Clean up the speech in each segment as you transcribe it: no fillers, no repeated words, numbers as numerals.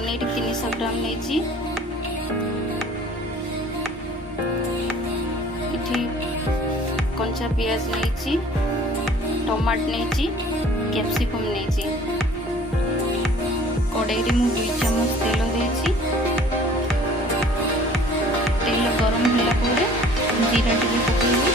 पनीर 300 ग्राम नहीं, इठी कंचा पियाज नहीं, टमाट नहीं, कैप्सिकम नहीं। कड़ाई रे 2 चम्मच तेल देछि। तेल गरम होला पर जीरा टिके पकेइबी,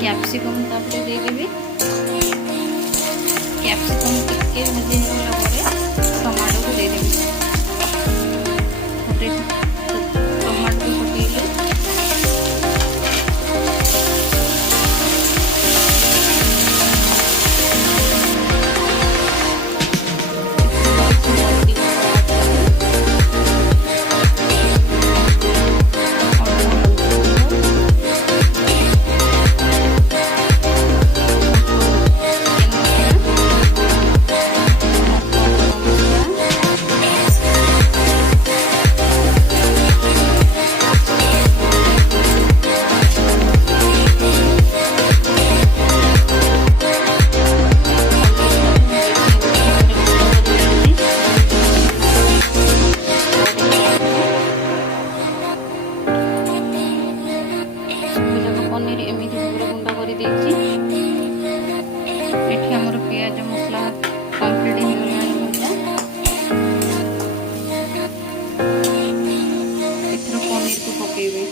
कैप्सिकम तापर दे देबी। कैप्सिकम टिके भाजी होला परे टमाटो को दे देबी। टमाटो को पकेइले पनीर एमती भाव गुंड कर पियाज मसला कम्प्लीट हो भजा। एथर पनीर को पकेबे।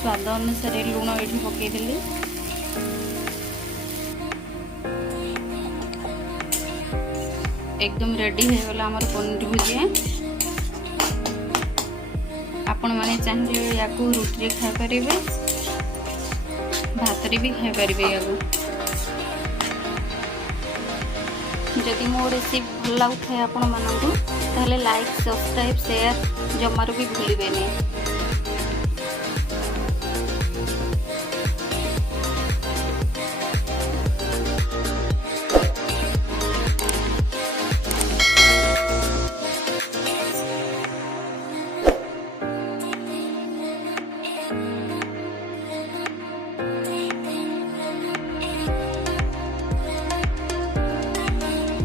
स्वाद अनुसार लुण ये पकईदेली। एकदम रेडी हो गला हमर पनीर भुजिया। आपण माने चाहिए या को रोटी रे खाय परिबे, भात रे भी खाय परिबे। याको जदि मो रेसिपी भल लागुଥାଏ आपण मानकु ताहले लाइक सब्सक्राइब शेयर जमार भी भूलिबे नहीं।